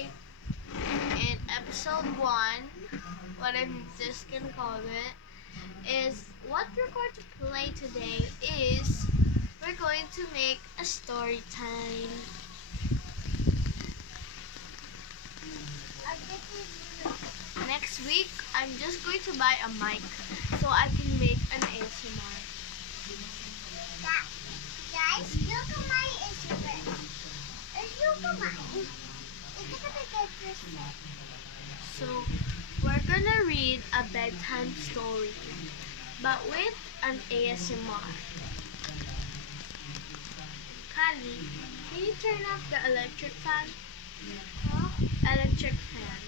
today in episode 1, what I'm just gonna call it, is what we're going to play today is we're going to make a story time. Next week, I'm just going to buy a mic so I can make an ASMR. Guys, look at my Instagram. Look at mine. It's gonna be good for sleep. So, we're gonna read a bedtime story, but with an ASMR. Kali, can you turn off the electric fan? Electric fan.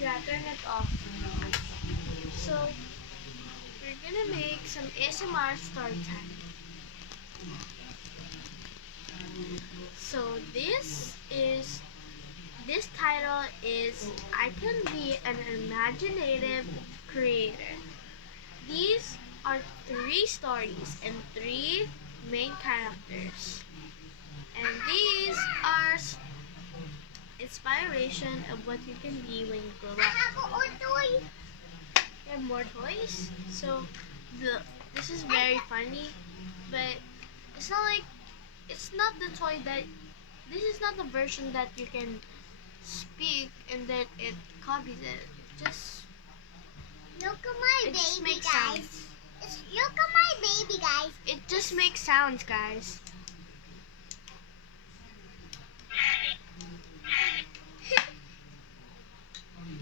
Yeah, turn it off. So, we're gonna make some ASMR story time. So this title is I Can Be an Imaginative Creator. These are 3 stories and 3 main characters. And these are inspiration of what you can be when you grow I up. have a toy. You have more toys. So this is very funny, but it's not the toy that this is not the version that you can speak and then it copies it. It just Look at my it just baby, makes guys. sounds. Look at my baby, guys. It just makes sounds, guys.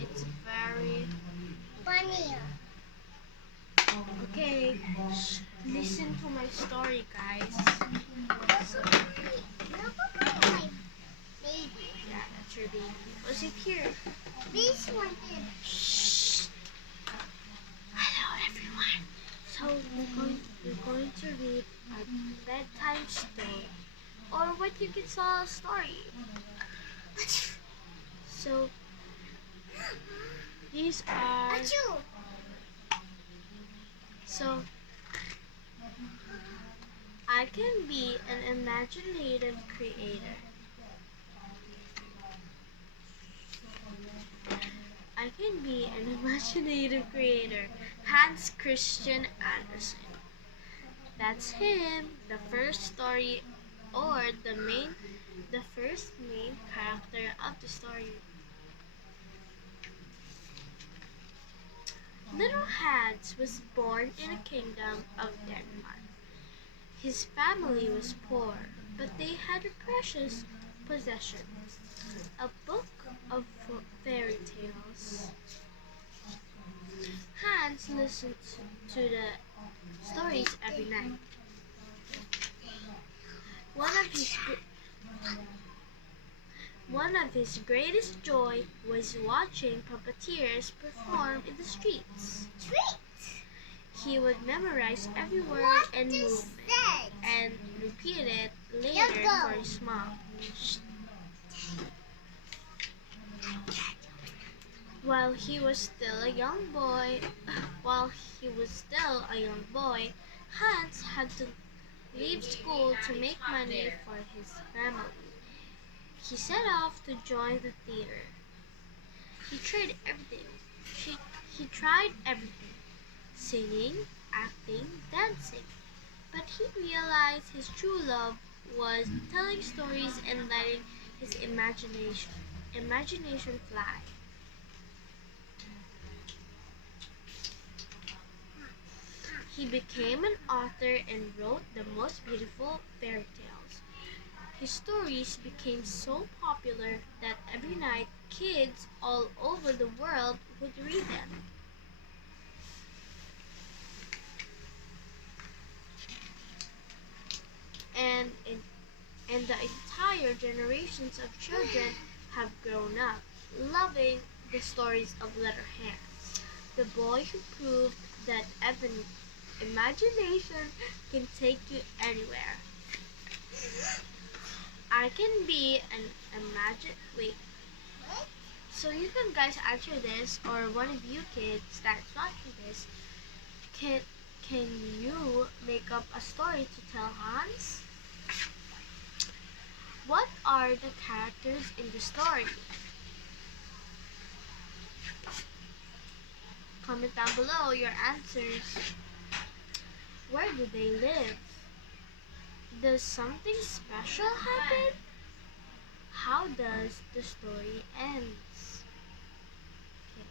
It's very Funny. okay. Listen to my story, guys. Look at my baby. Yeah, that's your baby. Was it here? This one is. Shh. Hello, everyone. So we're going to read a bedtime story, or what you can call a story. So these are Achoo. so I can be an imaginative creator. I can be an imaginative creator. Hans Christian Andersen. That's him. The first story or the first main character of the story. Little Hans was born in a kingdom of Denmark. His family was poor, but they had a precious possession, a book of fairy tales. Hans listened to the stories every night. One of his greatest joy was watching puppeteers perform in the streets. Treat. He would memorize every word What and is movement that? and repeat it later Yoko. for his mom. While he was still a young boy, Hans had to leave school to make money for his family. He set off to join the theater. He tried everything. He tried everything. Singing, acting, dancing. But he realized his true love was telling stories and letting his imagination fly. He became an author and wrote the most beautiful fairy tales. His stories became so popular that every night kids all over the world would read them. And the entire generations of children have grown up loving the stories of Little Hans, the boy who proved that imagination can take you anywhere. I can be an wait. So you can guys answer this, or one of you kids that's watching this, can you make up a story to tell Hans? What are are the characters in the story? Comment down below your answers. Where do they live? Does something special happen? How does the story end? Okay.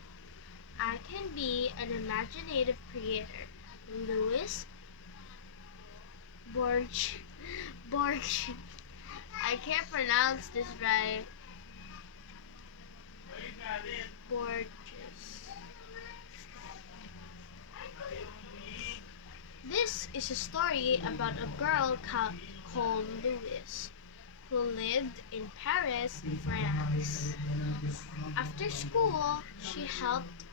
I can be an imaginative creator. Louis Borg. Borg. I can't pronounce this right. Borges. This is a story about a girl called Louise who lived in Paris, France. After school, she helped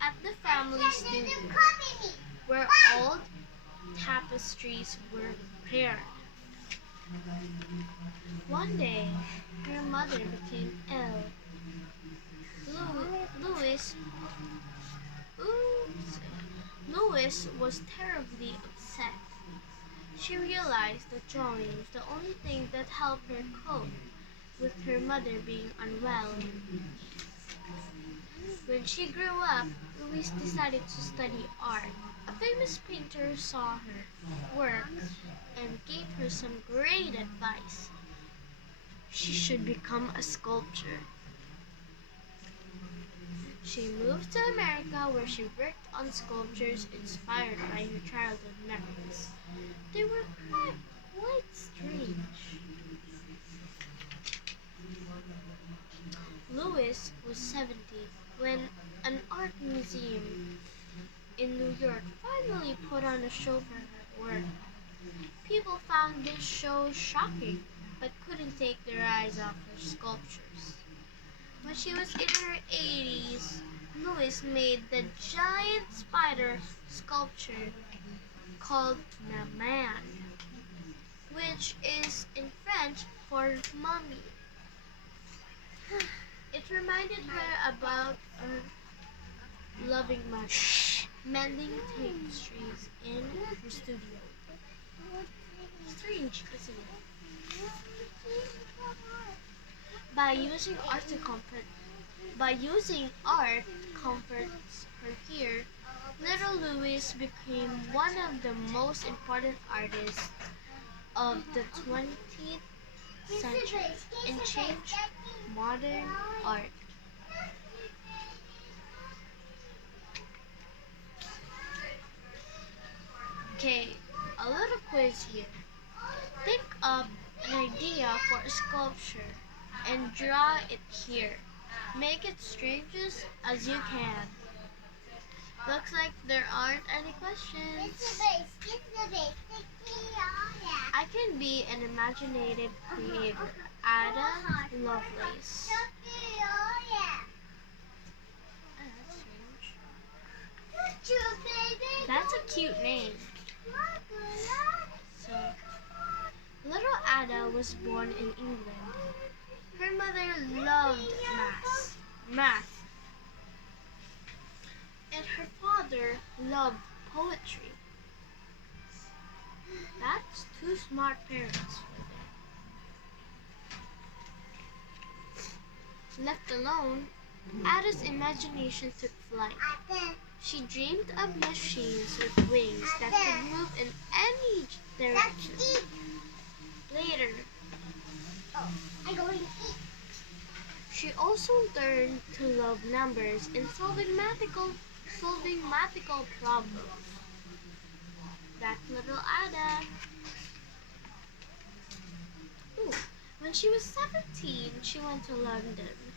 at the family studio where old tapestries were repaired. One day, her mother became ill. Louis Louis was terribly upset. She realized that drawing was the only thing that helped her cope with her mother being unwell. When she grew up, Louise decided to study art. A famous painter saw her work and gave her some great advice. She should become a sculptor. She moved to America where she worked on sculptures inspired by her childhood memories. They were quite strange. Louis was 70 when an art museum in New York finally put on a show for her work. People found this show shocking, but couldn't take their eyes off her sculptures. When she was in her 80s, Louis made the giant spider sculpture called La Man, which is in French for mummy. It reminded her about her loving mother, mending tapestries in her studio. Strange, isn't it? By using art comforts her here, little Louise became one of the most important artists of the 20th century and changed modern art. Okay, a little quiz here. Think up an idea for a sculpture and draw it here. Make it strangest as you can. Looks like there aren't any questions. I can be an imaginative creator. Ada Lovelace. That's a cute name. So, little Ada was born in England. Her mother loved math, and her father loved poetry. That's two smart parents for them. Left alone, Ada's imagination took flight. She dreamed of machines with wings that could move in any direction. Later, she also learned to love numbers and solving mathematical problems. That little Ada. When she was 17, she went to London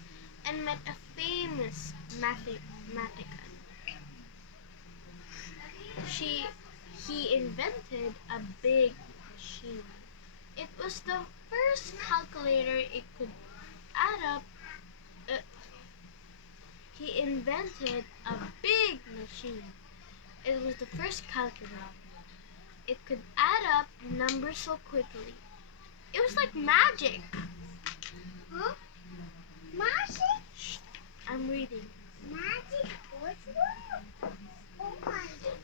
and met a famous mathematician. He invented a big machine. It was the first calculator it could add up. He invented a big machine. It was the first calculator. It could add up numbers so quickly. It was like magic. Huh? Magic? Shh, I'm reading. Magic? What's wrong? Oh my God.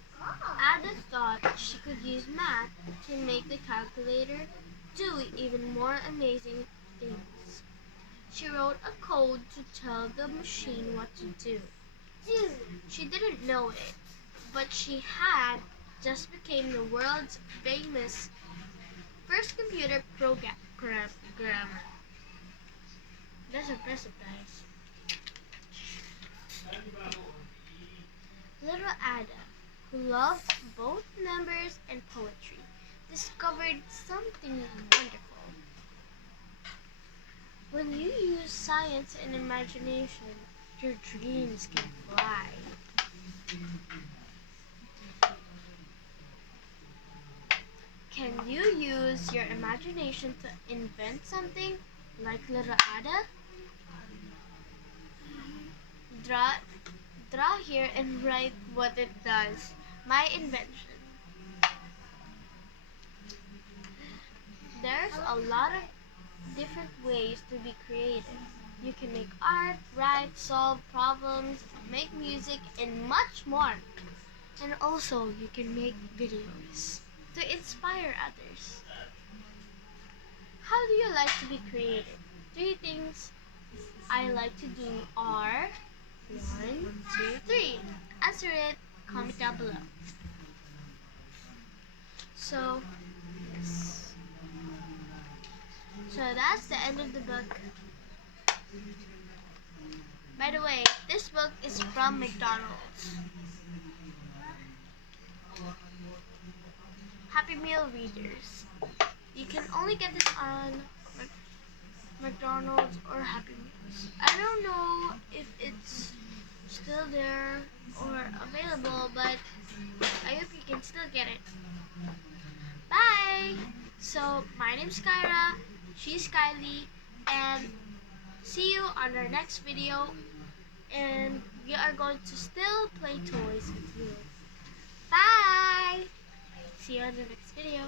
Ada thought she could use math to make the calculator do even more amazing things. She wrote a code to tell the machine what to do. Dude. She didn't know it, but she had just became the world's famous first computer programmer. That's impressive, guys. Little Ada, who loved both numbers and poetry, discovered something wonderful. When you use science and imagination, your dreams can fly. Can you use your imagination to invent something like Little Ada? Draw here and write what it does. My invention. There's a lot of different ways to be creative. You can make art, write, solve problems, make music, and much more. And also, you can make videos to inspire others. How do you like to be creative? 3 things I like to do are 1, 2, 3. Answer it. Comment down below. So, yes. So that's the end of the book. By the way, this book is from McDonald's. Happy Meal readers. You can only get this on McDonald's or Happy Meals. I don't know if it's still there or available, but I hope you can still get it. Bye! So, my name's Kyra, she's Kylie, and see you on our next video. And we are going to still play toys with you. Bye! See you on the next video.